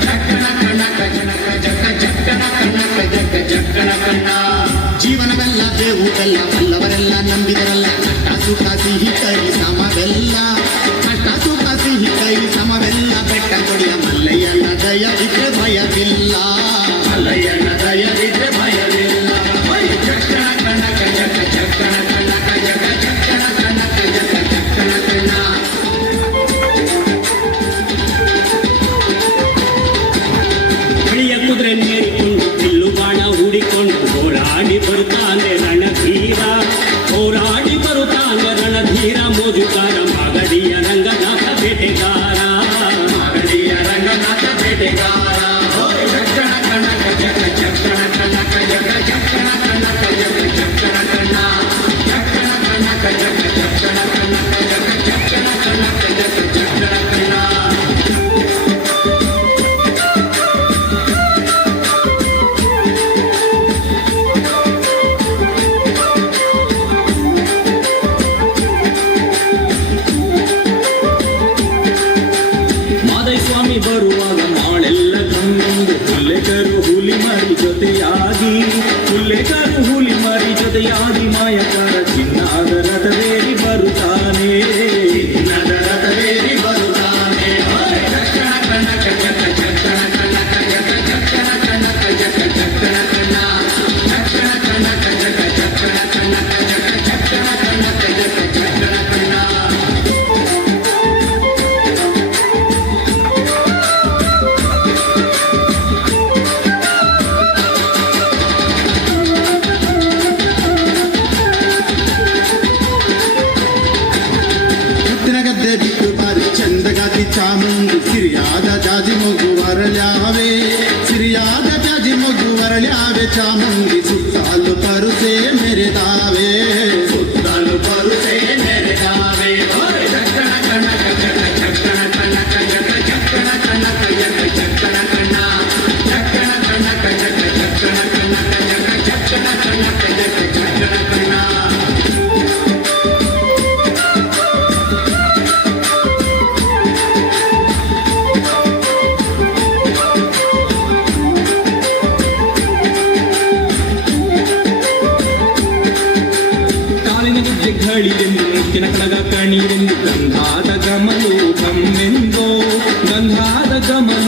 Thank you. Sultan. तैयारी मा ಕಣಿಯಿಂದ ಗಂಧಾದ ಕಮಲೂಪಂ ನಿಂದೋ ಗಂಧಾದ ಕಮಲ